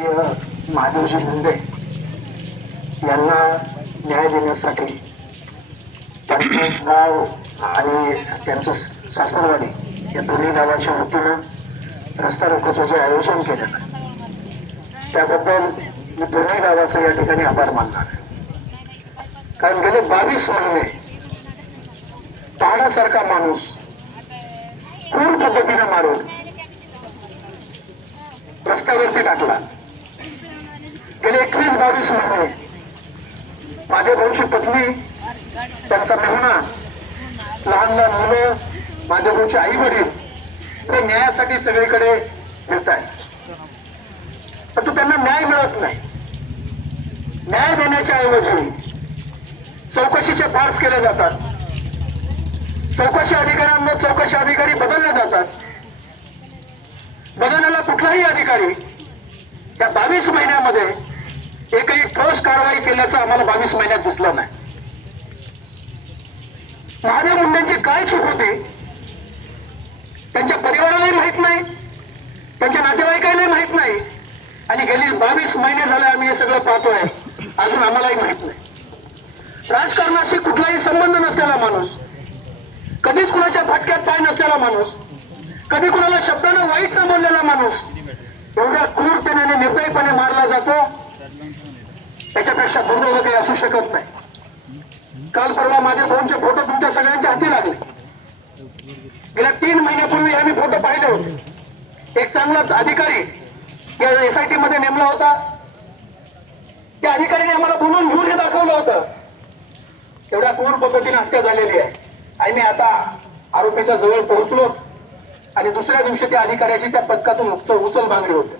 महादेवजी मुंडे यांना न्याय देण्यासाठी त्यांचं गाव आणि त्यांचं सासरवाडी या दोन्ही गावाच्या वतीनं रस्ता रोखोचं जे आयोजन केलेलं त्याबद्दल मी दोन्ही गावाचा या ठिकाणी आभार मानणार आहे. कारण गेले बावीस महिने पाहण्यासारखा माणूस क्रूर पद्धतीने मारून रस्त्यावरती टाकला. गेले एकवीस बावीस वर्ष. माझ्या भाऊची पत्नी त्यांचा मेहना लहान लहान मुलं माझ्या भाऊचे आई वडील ते न्यायासाठी सगळीकडे येत आहेत. परंतु त्यांना न्याय मिळत नाही. न्याय देण्याच्या ऐवजी चौकशीचे फार्स केले जातात. चौकशी अधिकाऱ्यांना चौकशी अधिकारी बदलले जातात. बदललेला कुठलाही अधिकारी या बावीस महिन्यामध्ये एकही ठोस कारवाई केल्याचं आम्हाला बावीस महिन्यात दिसलं नाही. महादेव मुंडेंची काय चूक होते? त्यांच्या परिवारालाही माहीत नाही. त्यांच्या नातेवाईकालाही माहीत नाही. आणि गेली बावीस महिने झाले आम्ही हे सगळं पाहतोय. अजून आम्हालाही माहीत नाही. राजकारणाशी कुठलाही संबंध नसलेला माणूस कधीच कुणाच्या फटक्यात पाय नसलेला माणूस कधी कुणाला शब्दानं वाईट न बोललेला माणूस एवढ्या क्रूरतेने आणि निर्दयीपणे मारला जातो. त्याच्यापेक्षा दुर्दैव काही असू शकत नाही. काल परवा माझे फोनचे फोटो तुमच्या सगळ्यांच्या हाती लागले. गेल्या तीन महिन्यापूर्वी आम्ही फोटो पाहिले होते. एक चांगलाच अधिकारी या एसआयटी मध्ये नेमला होता. त्या अधिकाऱ्याने आम्हाला बोलून घेऊन हे दाखवलं होतं. एवढ्या क्रूर पद्धतीने हत्या झालेली आहे? आणि मी आता आरोपीच्या जवळ पोहोचलो आणि दुसऱ्या दिवशी त्या अधिकाऱ्याची त्या पदकातून उचल बांधली होते.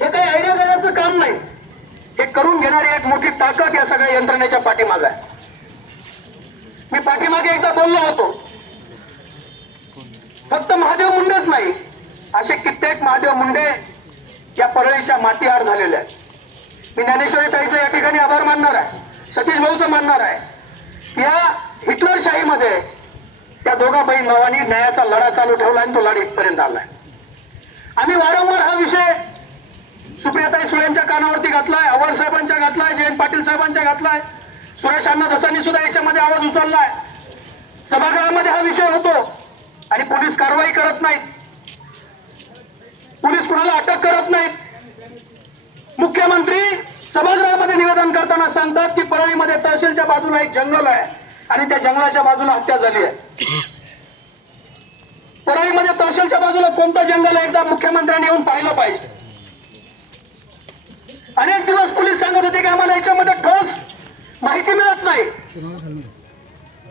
हे काही आयडिया देण्याचं काम नाही. करून घेणारी एक मोठी ताकद या सगळ्या यंत्रणेच्या पाठीमागे आहे. मी पाठीमागे एकदा बोललो होतो. फक्त महादेव मुंडेच नाही असे कित्येक महादेव मुंडे या परळीच्या मातीहार झालेले आहेत. मी ज्ञानेश्वरी ताईचं या ठिकाणी आभार मानणार आहे सतीश भाऊचं मानणार आहे. या हिटलरशाहीमध्ये त्या दोघा बहीण भावांनी न्यायाचा लढा चालू ठेवला आणि तो लढा इथपर्यंत आलाय आम्ही वारंवार हा विषय कानावरती घातलाय आव्हाड साहेबांच्या घातलाय जयंत पाटील साहेबांच्या घातलाय. सुरेश अण्णा दसांनी सुद्धा याच्यामध्ये आवाज उचललाय. सभागृहामध्ये हा विषय होतो आणि पोलीस कारवाई करत नाहीत. पोलीस कुणाला अटक करत नाहीत. मुख्यमंत्री सभागृहामध्ये निवेदन करताना सांगतात की परळीमध्ये तहसीलच्या बाजूला एक जंगल आहे आणि त्या जंगलाच्या बाजूला हत्या झाली आहे. परळीमध्ये तहसीलच्या बाजूला कोणतं जंगल आहे एकदा मुख्यमंत्र्यांनी येऊन पाहिलं पाहिजे. अनेक दिवस पोलीस सांगत होते की आम्हाला याच्यामध्ये ठोस माहिती मिळत नाही.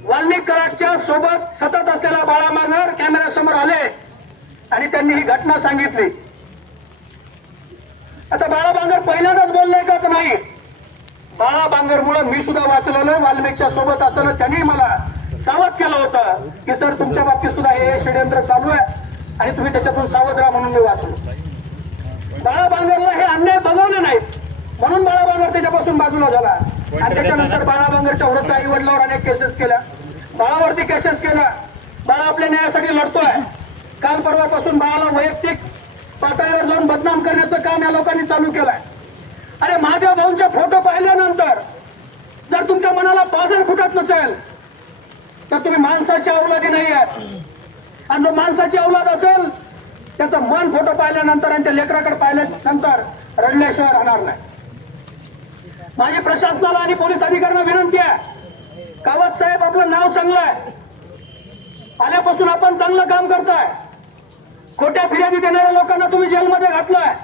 वाल्मिक कराडच्या सोबत सतत असलेला बाळा मांगर कॅमेऱ्यासमोर आले आणि त्यांनी ही घटना सांगितली. आता बाळा बांगर पहिल्यांदाच बोललाय का तर नाही? बाळा बांगर मुळे मी सुद्धा वाचलेलं वाल्मिकच्या सोबत असताना त्यांनी मला सावध केलं होतं की सर तुमच्या बाबतीत सुद्धा हे षडयंत्र चालू आहे आणि तुम्ही त्याच्यातून सावध राहा म्हणून मी वाचलो. बाळा बांगरला हे अन्याय बघवले नाहीत म्हणून बाळा बांगर त्याच्यापासून बाजूला झाला. आणि त्याच्यानंतर बाळा बांगरच्या वृत्त आई वडिलावर अनेक केसेस केल्या. बाळावरती केसेस केल्या. बाळा आपल्या न्यायासाठी लढतोय. काल परवापासून बाळाला वैयक्तिक पातळीवर जाऊन बदनाम करण्याचं काम या लोकांनी चालू केलंय. अरे महादेव भाऊंचे फोटो पाहिल्यानंतर जर तुमच्या मनाला पाझर फुटत नसेल तर तुम्ही माणसाची अवलादी नाही आहात. आणि जो माणसाची अवलाद असेल त्याचं मन फोटो पाहिल्यानंतर आणि त्या लेकराकडे पाहिल्यानंतर रडल्याशिवाय राहणार नाही. माझी प्रशासनाला आणि पोलीस अधिकाऱ्यांना विनंती आहे. कावत साहेब आपलं नाव चांगलं आहे. आल्यापासून आपण चांगलं काम करताय. खोट्या फिर्यादी देणाऱ्या लोकांना तुम्ही जेलमध्ये घातलाय.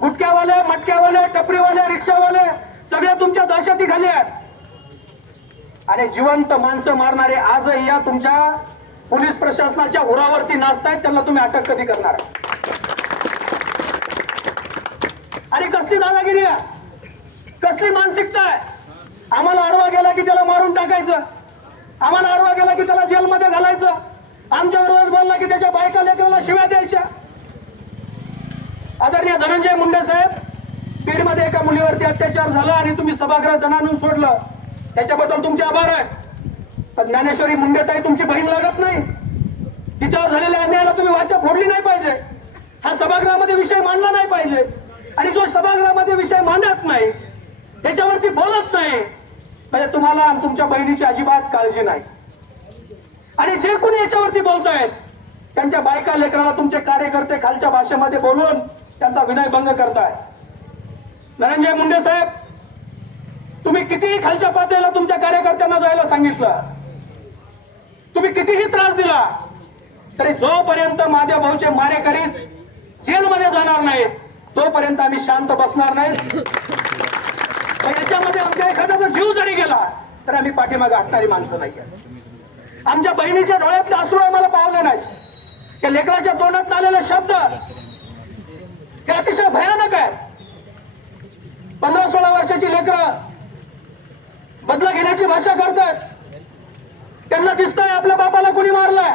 गुटक्यावाले मटक्यावाले टपरीवाले रिक्षावाले सगळे तुमच्या दहशती आहेत. आणि जिवंत माणसं मारणारे आजही या तुमच्या पोलीस प्रशासनाच्या उरावरती नाचतायत त्यांना तुम्ही अटक कधी करणार? आणि कसली दादागिरी आहे? कसली मानसिकता आहे? आम्हाला आडवा गेला की त्याला मारून टाकायचं. आम्हाला आडवा गेला की त्याला जेलमध्ये घालायचं. आमच्या बरोबर बोलला की त्याच्या बायका लेकराला शिव्या द्यायच्या. आदरणीय धनंजय मुंडे साहेब बीडमध्ये एका मुलीवरती अत्याचार झाला आणि तुम्ही सभागृह धनानून सोडलं. त्याच्याबद्दल तुमचे आभार आहेत. ज्ञानेश्वरी मुंडेताई तुमची बहीण लागत नाही. तिच्यावर झालेल्या अन्यायाला तुम्ही वाचा फोडली नाही पाहिजे. हा सभागृहामध्ये विषय मांडला नाही पाहिजे. आणि जो सभागृहामध्ये विषय मांडत नाही त्याच्यावरती बोलत नाही म्हणजे तुम्हाला आणि तुमच्या बहिणीची अजिबात काळजी नाही. आणि जे कोणी याच्यावरती बोलतायत त्यांच्या बायका लेकराला तुमचे कार्यकर्ते खालच्या भाषेमध्ये बोलून त्यांचा विनयभंग करताय धनंजय मुंडे साहेब तुम्ही कितीही खालच्या पातळीला तुमच्या कार्यकर्त्यांना जायला सांगितलं. तुम्ही कितीही त्रास दिला तरी जोपर्यंत माझ्या भाऊचे मारेकरीच जेलमध्ये जाणार नाहीत तोपर्यंत आम्ही शांत बसणार नाही याच्यामध्ये आमच्या एखाद्याचा जीव जरी गेला तर आम्ही पाठीमागे आटणारी माणसं नाही आमच्या बहिणीच्या डोळ्यातले अश्रू आम्हाला पावले नाही त्या लेकराच्या तोंडात आलेले शब्द ते अतिशय भयानक आहे. पंधरा सोळा वर्षाची लेकरं बदला घेण्याची भाषा करतात. त्यांना दिसतंय आपल्या बापाला कुणी मारलाय.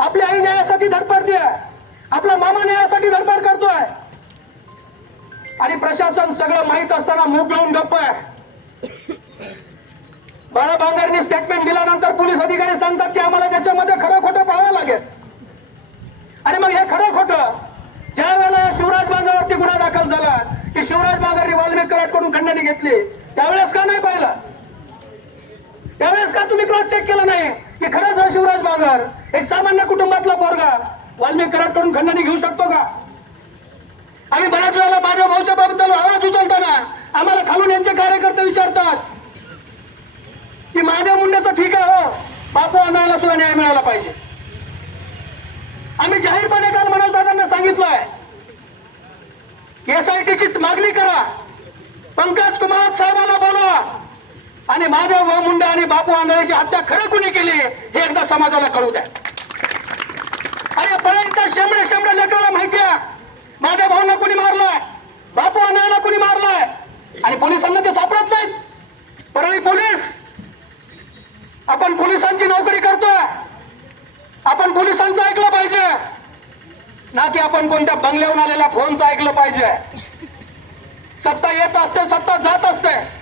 आपली आई न्यायासाठी धडपडते आपला मामा न्यायासाठी धडपड करतोय. आणि प्रशासन सगळं माहीत असताना मूग लावून गप्प आहे बाळा बांगरने स्टेटमेंट दिल्यानंतर पोलीस अधिकारी सांगतात की आम्हाला त्याच्यामध्ये खरं खोटं पाहावं लागेल. आणि मग हे खरं खोटं ज्या वेळेला शिवराज बांगरवरती गुन्हा दाखल झाला की शिवराज बांगरने वाल्मिक कराडकडून खंडणी घेतली त्यावेळेस का नाही पाहिलं? त्यावेळेस का तुम्ही क्रॉस चेक केलं नाही? की खरंच हा शिवराज बांगर एक सामान्य कुटुंबातला पोरगा वाल्मिक कराडकडून खंडणी घेऊ शकतो का? आम्ही बऱ्याच वेळेला माझ्या भाऊच्या बाबतीत आवाज उचलताना आम्हाला खालून यांचे कार्यकर्ते विचारतात की माझ्या मुंड्याचं ठीक आहे हो बापू आंधळाला सुद्धा न्याय मिळाला पाहिजे. आम्ही जाहीरपणे काल मनोज दादांना सांगितलंय एसआयटीची मागणी करा. आणि महादेव भाऊ मुंडे आणि बापू आंधळेची हत्या खरं कुणी केली हे एकदा समाजाला कळू द्या. अरे पर्यंत शेंबडे शेंबडे लेकराला माहिती आहे माझ्या भाऊला कुणी मारलाय बापू आंधळेला कुणी मारलाय आणि पोलिसांना ते सापडत नाहीत. परळी पोलीस आपण पोलिसांची नोकरी करतोय आपण पोलिसांचं ऐकलं पाहिजे ना की आपण कोणत्या बंगल्याहून आलेल्या फोनचं ऐकलं पाहिजे. सत्ता येत असते सत्ता जात असते.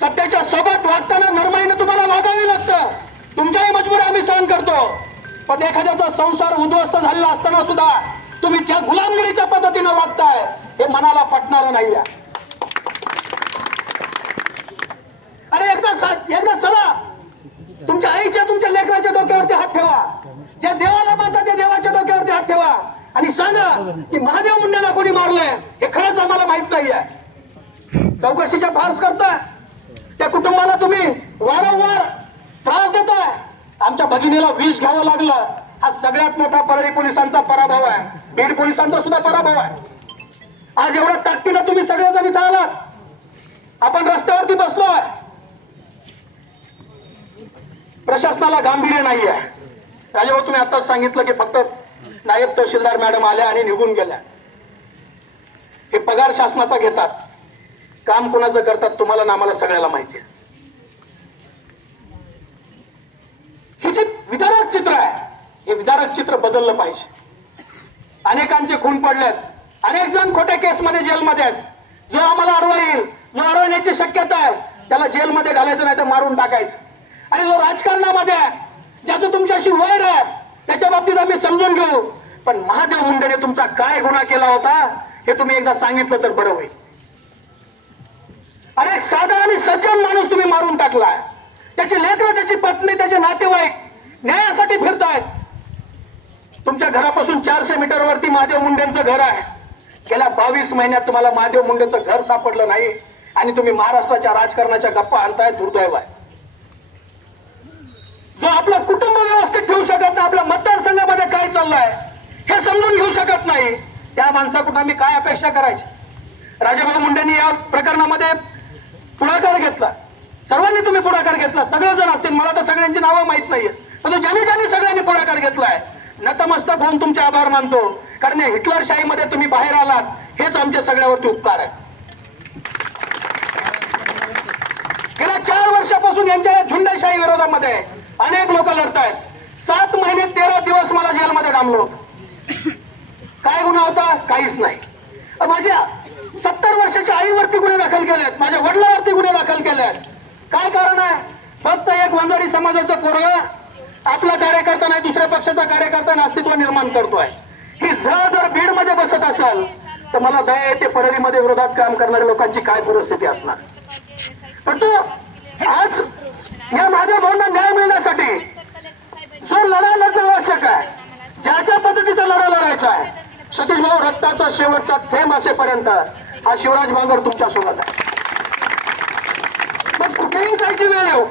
सत्याच्या सोबत वागताना नरमाईनं तुम्हाला वागावे लागतं तुमच्याही मजबुरी आम्ही सहन करतो. पण एखाद्याचा संसार उद्ध्वस्त झालेला असताना सुद्धा तुम्ही ज्या गुलामगिरीच्या पद्धतीनं वागताय हे मनाला पटणार नाहीये. अरे एकदा एकदा चला. तुमच्या आईच्या तुमच्या लेकराच्या डोक्यावरती हात ठेवा. ज्या देवाला मानता त्या देवाच्या डोक्यावरती हात ठेवा. आणि सांगा की महादेव मुंडेला कोणी मारलंय हे खरंच आम्हाला माहीत नाहीये. चौकशीच्या फार्स करताय. तुम्ही वारंवार त्रास देताय आमच्या भगिनीला विष घ्यावं लागलं. हा सगळ्यात मोठा परळी पोलिसांचा पराभव आहे. बीड पोलिसांचा सुद्धा पराभव आहे. आज एवढ्या ताकदीनं तुम्ही सगळेजण इथं आलात. आपण रस्त्यावरती बसलोय. प्रशासनाला गांभीर्य नाही आहे राजेभाऊ तुम्ही आताच सांगितलं की फक्त नायब तहसीलदार मॅडम आल्या आणि निघून गेल्या. हे पगार शासनाचा घेतात. काम कुणाचं करतात तुम्हाला ना आम्हाला सगळ्याला माहिती आहे हे जे विदारक चित्र आहे. हे विदारक चित्र बदललं पाहिजे. अनेकांचे खून पडलेत. अनेक जण खोट्या केसमध्ये जेलमध्ये आहेत. जो आम्हाला अडवा येईल जो अडवण्याची शक्यता आहे त्याला जेलमध्ये घालायचं नाही तर मारून टाकायचं. आणि जो राजकारणामध्ये आहे, ज्याचं तुमच्याशी वैर आहे त्याच्या बाबतीत आम्ही समजून घेऊ. पण महादेव मुंडेने तुमचा काय गुन्हा केला होता हे तुम्ही एकदा सांगितलं तर बरं होईल. अरे साधा आणि सज्जन माणूस तुम्ही मारून टाकलाय. त्याची लेकरं त्याची पत्नी त्याचे नातेवाईक न्यायासाठी फिरतायत. तुमच्या घरापासून चारशे मीटर वरती महादेव मुंडेंचं घर आहे. गेल्या बावीस महिन्यात तुम्हाला महादेव मुंडेचं घर सापडलं नाही आणि तुम्ही महाराष्ट्राच्या राजकारणाच्या गप्पा आणताय दुर्दैव आहे. जो आपलं कुटुंब व्यवस्थित ठेवू शकत नाही आपल्या मतदारसंघामध्ये काय चाललंय हे समजून घेऊ शकत नाही. त्या माणसाकडून आम्ही काय अपेक्षा करायची? राजाभाऊ मुंडेंनी या प्रकरणामध्ये पुढाकार घेतला. सर्वांनी तुम्ही पुढाकार घेतला. सगळेजण असतील. मला तर सगळ्यांची नावं माहीत नाहीये पण ज्यांनी ज्यांनी सगळ्यांनी पुढाकार घेतलाय नतमस्तक होऊन तुमचे आभार मानतो. कारण या हिटलरशाहीमध्ये तुम्ही बाहेर आलात हेच आमच्या सगळ्यावरती उपकार आहे. गेल्या चार वर्षापासून यांच्या या झुंडशाही विरोधामध्ये अनेक लोक लढतायत. सात महिने तेरा दिवस मला जेलमध्ये डांबलो काय गुन्हा होता? काहीच नाही. माझ्या सत्तर वर्षाच्या आईवरती गुन्हे दाखल केलेत माझ्या वडिलावरती गुन्हे दाखल केलेत. काय कारण आहे? फक्त एक वंजारी समाजाचं पोरग आपला कार्यकर्ता नाही दुसऱ्या पक्षाचा कार्यकर्ता अस्तित्व निर्माण करतोय. ही जर जर बीडमध्ये बसत असेल तर मला दया येते परळीमध्ये विरोधात काम करणाऱ्या लोकांची काय परिस्थिती असणार? परंतु आज या माझ्या भावना न्याय मिळण्यासाठी जो लढा लढणं आवश्यक आहे ज्याच्या पद्धतीचा लढा लढायचा आहे सतीश भाऊ रक्ताचा शेवटचा थेंब असेपर्यंत हा शिवराज बांगर तुमच्यासोबत आहे. मग कुठेही जायची वेळ येऊ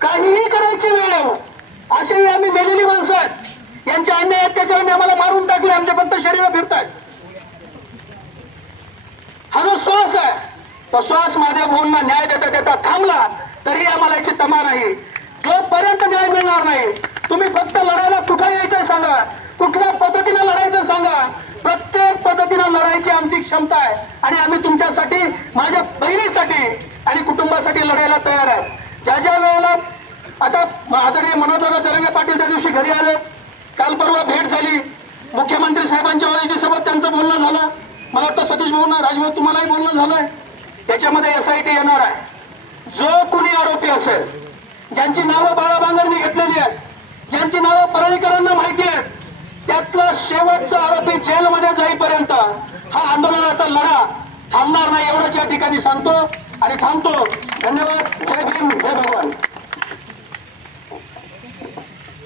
काहीही करायची वेळ येऊ असेही आम्ही मेलेली माणसं आहेत. यांच्या अन्याय अत्याचाराने आम्हाला मारून टाकले. आमच्या फक्त शरीर फिरतात हा जो श्वास आहे तो श्वास माझ्या भाऊंना न्याय देता देता थांबला तरी आम्हाला याची तमा नाही. जोपर्यंत न्याय मिळणार नाही तुम्ही फक्त लढायला कुठं यायचं सांगा. कुठल्या पद्धतीने लढायचं सांगा. प्रत्येक पद्धतीनं लढायची आमची क्षमता आहे. आणि आम्ही तुमच्यासाठी माझ्या बहिणीसाठी आणि कुटुंबासाठी लढायला तयार आहे. ज्या ज्या वेळेला आता आदरणीय मनोजदादा जरंगे पाटील त्या दिवशी घरी आले. काल परवा भेट झाली. मुख्यमंत्री साहेबांच्या सोबत त्यांचं बोलणं झालं. मला वाटतं सतीश भाऊना राजभाऊ तुम्हालाही बोलणं झालंय. त्याच्यामध्ये एस आय टी येणार आहे. जो कुणी आरोपी असेल ज्यांची नावं बाळाबांगरने घेतलेली आहेत ज्यांची नावं परळीकरांना माहिती आहेत त्यातला शेवटचा आरोपी जेलमध्ये जाईपर्यंत हा आंदोलनाचा लढा थांबणार नाही एवढंच या ठिकाणी सांगतो आणि थांबतो. धन्यवाद. जय भीम जय भगवान.